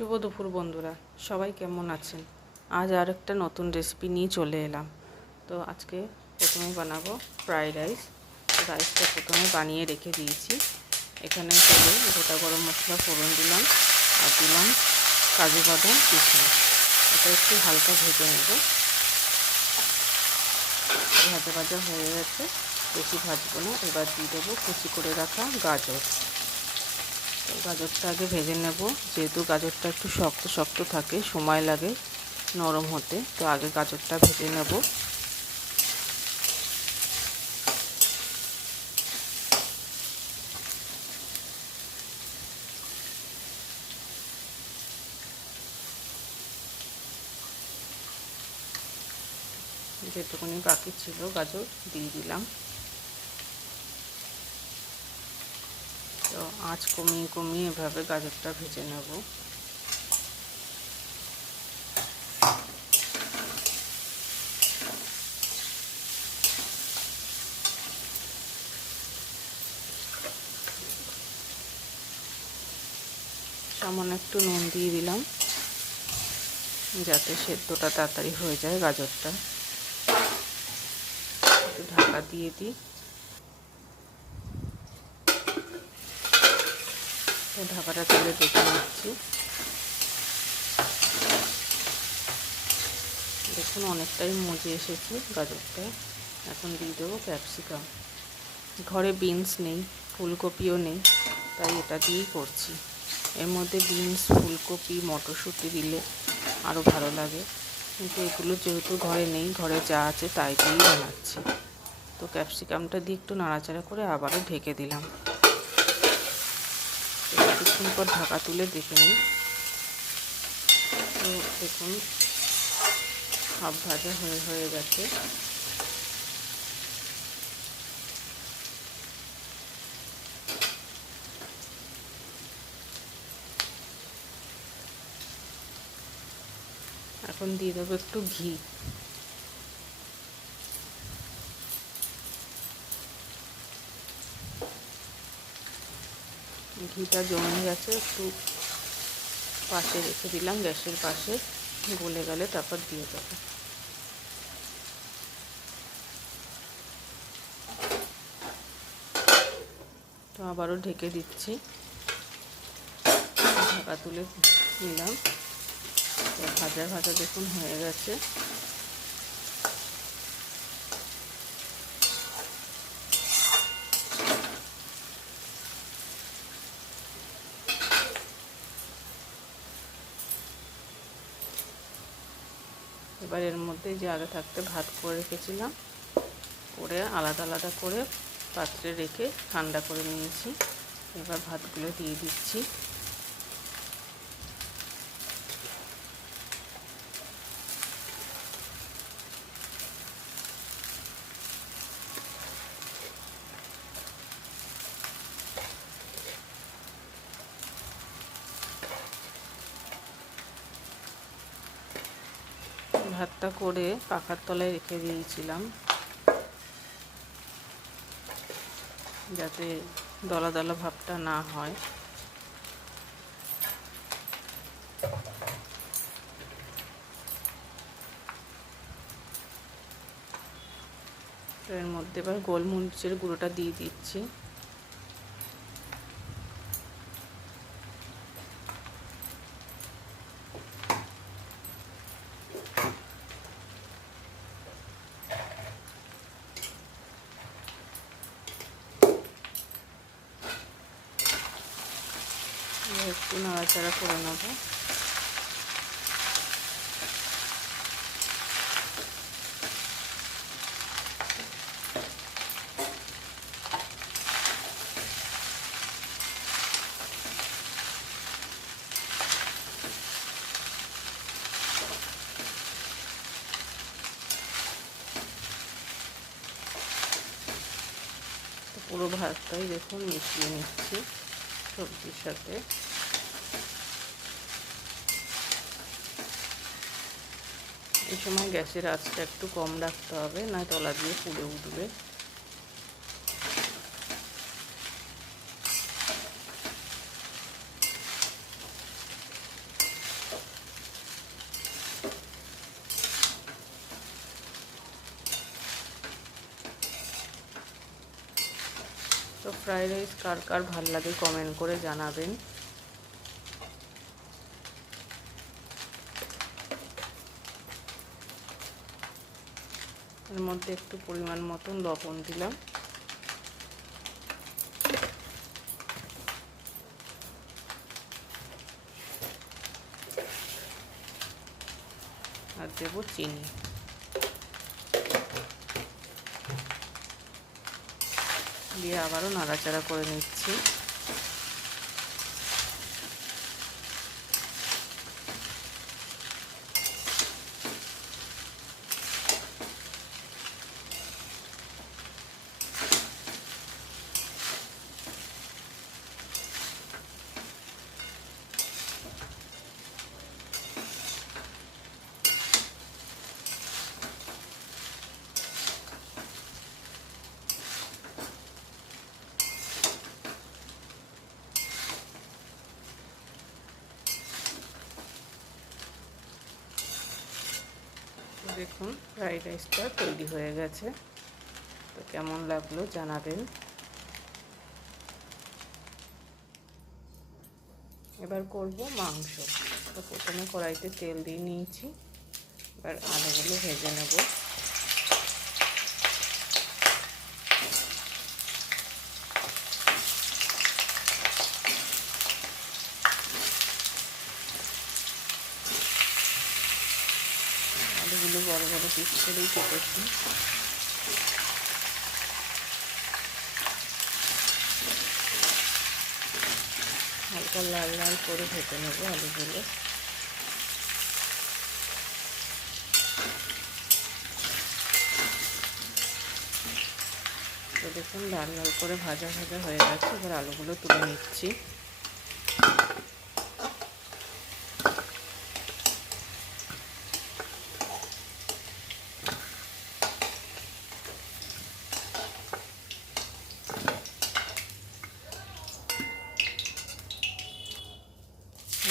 শুভ দুপুর বন্ধুরা, সবাই কেমন আছেন? আজ আর একটা নতুন রেসিপি নিয়ে চলে এলাম। তো আজকে প্রথমে বানাবো ফ্রাইড রাইস। রাইসটা প্রথমে বানিয়ে রেখে দিয়েছি। এখানে তেলে গোটা গরম মশলা ফোড়ন দিলাম আর দিলাম কাজু বাদাম কিশমিশ। এটা একটু হালকা ভেজে নেব। ভাজা ভাজা হয়ে গেছে, বেশি ভাজবো না। এবার দিয়ে দেবো কুচি করে রাখা গাজর। তো গাজরটা আগে ভেজে নেব, যেহেতু গাজরটা একটু শক্ত শক্ত থাকে, সময় লাগে নরম হতে। তো আগে গাজরটা ভেজে নেব। যেটুকুনি বাকি ছিল গাজর দিয়ে দিলাম। তো আঁচ কমিয়ে কমিয়ে এভাবে গাজরটা ভেজে নেব। সামান্য একটু নুন দিয়ে দিলাম, যাতে সেদ্ধটা তাড়াতাড়ি হয়ে যায় গাজরটা। একটু ঢাকা দিয়ে দিই। তো ঢাকাটা তুলে দেখে নিচ্ছি। দেখুন অনেকটাই মজে এসেছে গাজরটা। এখন দিয়ে দেবো ক্যাপসিকাম। ঘরে বিনস নেই, ফুলকপিও নেই, তাই এটা দিয়েই করছি। এর মধ্যে বিনস, ফুলকপি, মটরশুঁটি দিলে আরও ভালো লাগে, কিন্তু এগুলো যেহেতু ঘরে নেই, ঘরে যা আছে তাই দিয়েই বানাচ্ছি। তো ক্যাপসিকামটা দিয়ে একটু নাড়াচাড়া করে আবারও ঢেকে দিলাম। কিছুক্ষণ পর ঢাকা তুলে দেখে নিই। তো দেখুন হাফ ভাজা হয়ে গেছে। এখন দিয়ে দেবো একটু ঘি। ঘিটা জমে গেছে, একটু পাশে রেখে দিলাম, গ্যাসের পাশে। গলে গেলে তারপর দিয়ে দেবো। তো আবারও ঢেকে দিচ্ছি। ঢাকা তুলে নিলাম। তো ভাজা ভাজা দেখুন হয়ে গেছে। এবার এর মধ্যে যে আগে থাকতে ভাত করে রেখেছিলাম, করে আলাদা আলাদা করে পাত্রে রেখে ঠান্ডা করে নিয়েছি। এবার ভাতগুলো দিয়ে দিচ্ছি। ভাতটা করে পাখার তলায় রেখে দিয়েছিলাম, যাতে দলা দলা ভাবটা না হয়। এর মধ্যে এবার গোলমরিচের গুঁড়োটা দিয়ে দিচ্ছি। একটু নাড়াচাড়া করে নেব। পুরো ভাতটাই দেখুন মিশিয়ে নিচ্ছি সবজির সাথে। এই সময় গ্যাসের আঁচটা একটু কম রাখতে হবে, নয় তলা দিয়ে পুড়ে উঠবে। ফ্রাইড রাইস কার কার ভাল লাগে কমেন্ট করে জানাবেন। এর মধ্যে একটু পরিমাণ মতন লবণ দিলাম, আর দেব চিনি। দিয়ে আবারও নাড়াচাড়া করে নিচ্ছি। দেখুন ফ্রাইড রাইসটা তৈরি হয়ে গেছে। তো কেমন লাগলো জানাবেন। এবার করব মাংস। তো প্রথমে কড়াইতে তেল দিয়ে নিয়েছি, এবার আলুগুলো ভেজে নেব। আলুগুলো বড় বড় পিস করেই কেটেছি। হালকা লাল লাল করে ভেজে নেব আলুগুলো। তো দেখুন লাল লাল করে ভাজা ভাজা হয়ে গেছে। এবার আলুগুলো তুলে নিচ্ছি।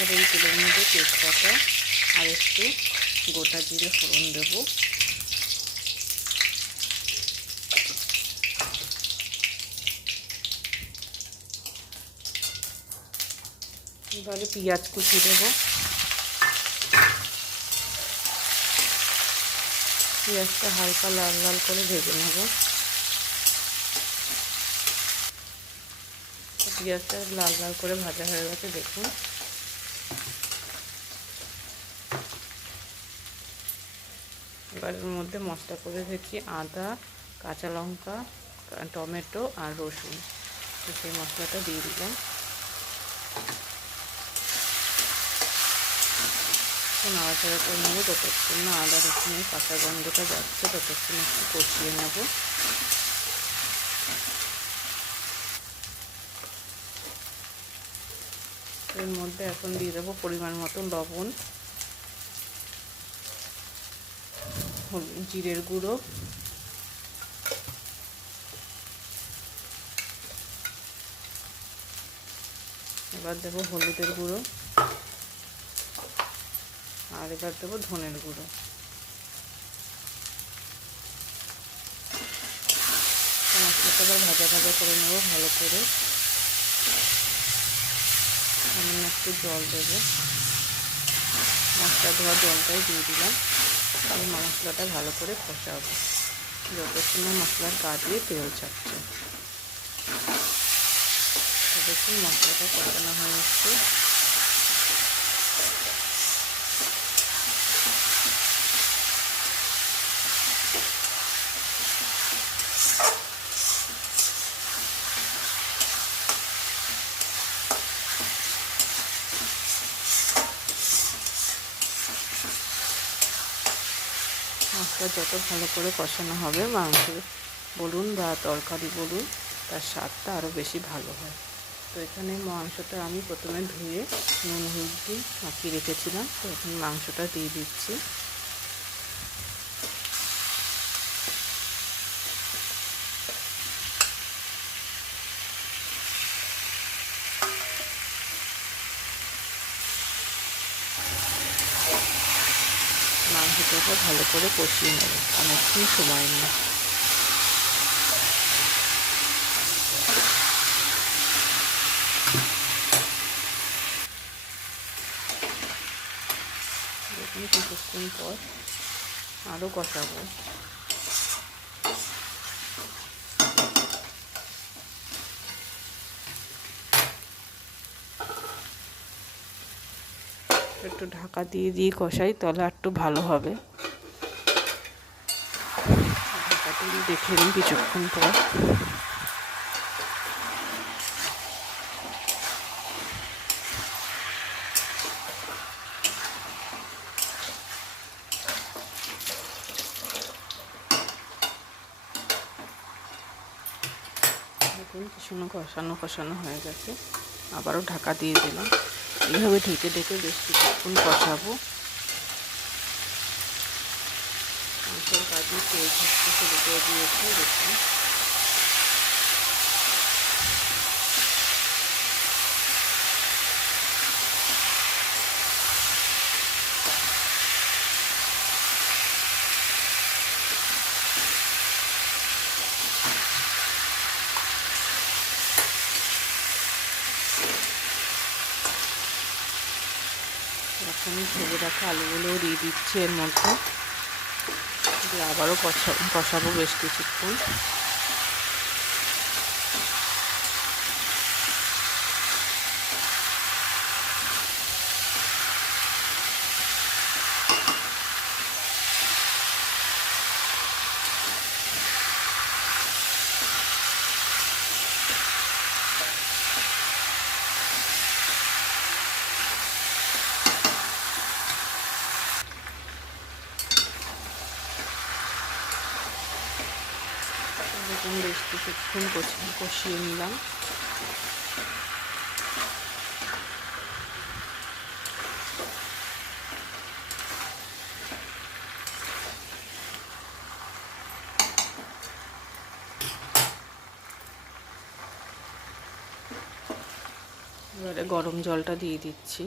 এবার এই তেলের মধ্যে তেজপাতা আর একটু গোটা জিরে ফোড়ন দেব। এবারে পেঁয়াজ কুচি দেব। পেঁয়াজটা হালকা লাল লাল করে ভেজে নেব। পেঁয়াজটা লাল লাল করে ভাজা হয়ে গেছে দেখুন। এবার এর মধ্যে মশলা করে রেখেছি আদা, কাঁচা লঙ্কা, টমেটো আর রসুন। তো সেই মশলাটা দিয়ে দিলাম। নাড়াচাড়া করে নেবো যতক্ষণ না আদা রসুনের কাঁচা গন্ধটা যাচ্ছে, ততক্ষণ একটু কষিয়ে নেব। এর মধ্যে এখন দিয়ে দেবো পরিমাণ মতো লবণ, জিরের গুঁড়ো, এবার দেবো হলুদের গুঁড়ো, আর এবার দেবো ধনের গুঁড়ো। মশলাটা এবার ভাজা ভাজা করে নেব ভালো করে। সামান্য একটু জল দেবো, মশলা ধোয়া জলটাই দিয়ে দিলাম। এই মশলাটা ভালো করে কষাবো যতক্ষণ না মশলার গা দিয়ে তেল ছাড়ছে। দেখুন মশলাটা কষানো হয়ে যাচ্ছে। মশলা যত ভালো করে কষানো হবে মাংস বলুন বা তরকারি বলুন, তার স্বাদটা আরও বেশি ভালো হয়। তো এখানে মাংসটা আমি প্রথমে ধুয়ে নুন হলুদ দিয়ে মাখিয়ে রেখেছিলাম। তো এখন মাংসটা দিয়ে দিচ্ছি। মাংসটাকে ভালো করে কষিয়ে নেব অনেকক্ষণ সময় নিয়ে। দেখুন কিছুক্ষণ পর আরও কষাবো। একটু ঢাকা দিয়ে দিয়ে কষাই, তাহলে একটু ভালো হবে। ঢাকা দিয়ে দেখে নিই কিছুক্ষণ পর। দেখুন কিছু কষানো হয়ে গেছে, আবারও ঢাকা দিয়ে দিলাম। এইভাবে ঢেকে ঢেকে বেশ কিছুক্ষণ কষাবো। মাংসের কাজে তেল ছাড়তে শুরু করে দিয়েছে, দেখুন। এখন ভেজে রাখা আলুগুলোও দিয়ে দিচ্ছি এর মধ্যে, দিয়ে আবারও কষাবো বেশ কিছুক্ষণ। দেখুন বেশ কিছুক্ষণ কষিয়ে নিলাম। এবারে গরম জলটা দিয়ে দিচ্ছি।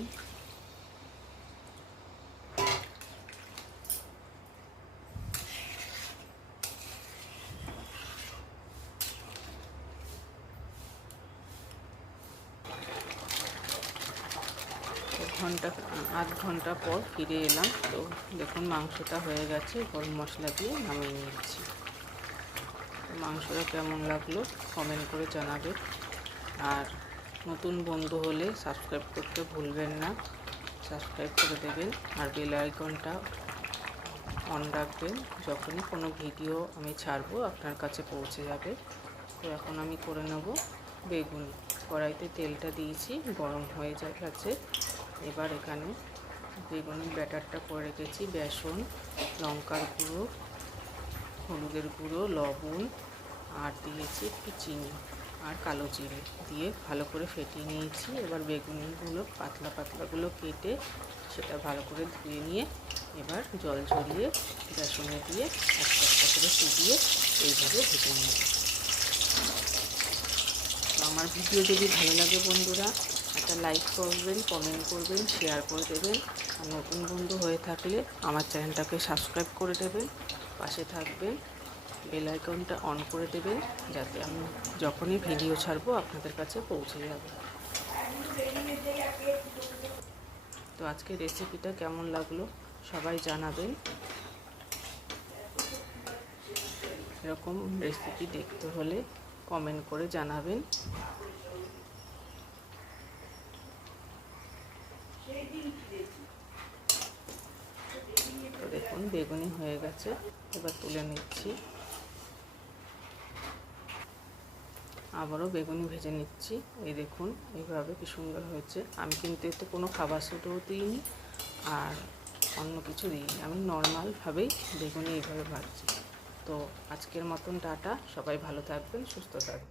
আধ ঘন্টা পর ফিরে এলাম, তো দেখুন মাংসটা হয়ে গেছে। গরম মশলা দিয়ে নামিয়ে নিচ্ছি। মাংসটা কেমন লাগলো কমেন্ট করে জানাবেন, আর নতুন বন্ধু হলে সাবস্ক্রাইব করতে ভুলবেন না, সাবস্ক্রাইব করে দেবেন। আর বেল আইকনটা অন রাখবেন, যখনই কোনো ভিডিও আমি ছাড়বো আপনার কাছে পৌঁছে যাবে। তো এখন আমি করে নেব বেগুনি। কড়াইতে তেলটা দিয়েছি, গরম হয়ে গেছে। এবার এখানে বেগুনির ব্যাটারটা করে রেখেছি, বেসন, লঙ্কার গুঁড়ো, হলুদের গুঁড়ো, লবণ, আর দিয়েছি একটু চিনি আর কালো জিরে দিয়ে ভালো করে ফেটিয়ে নিয়েছি। এবার বেগুনিগুলো পাতলাগুলো কেটে সেটা ভালো করে ধুয়ে নিয়ে এবার জল ঝরিয়ে বেসনে দিয়ে একটা একটা করে ফুটিয়ে এইভাবে ভেজে নেব। তো আমার ভিডিও যদি ভালো লাগে বন্ধুরা, একটা লাইক করবেন, কমেন্ট করবেন, শেয়ার করে দেবেন। আর নতুন বন্ধু হয়ে থাকলে আমার চ্যানেলটাকে সাবস্ক্রাইব করে দেবেন, পাশে থাকবেন, বেল আইকনটা অন করে দেবেন, যাতে আমি যখনই ভিডিও ছাড়বো আপনাদের কাছে পৌঁছে যাবে। তো আজকে রেসিপিটা কেমন লাগলো সবাই জানাবেন। এরকম রেসিপি দেখতে হলে কমেন্ট করে জানাবেন। তো দেখুন বেগুনি হয়ে গেছে, এবার তুলে নিচ্ছি। আবারও বেগুনি ভেজে নিচ্ছি। এই দেখুন এইভাবে কি সুন্দর হয়েছে। আমি কিন্তু এতে কোনো খাবার সোডাও দিইনি আর অন্য কিছু দিইনি, আমি নর্মালভাবেই বেগুনি এইভাবে ভাজছি। তো আজকের মতন টাটা, সবাই ভালো থাকবেন, সুস্থ থাকবেন।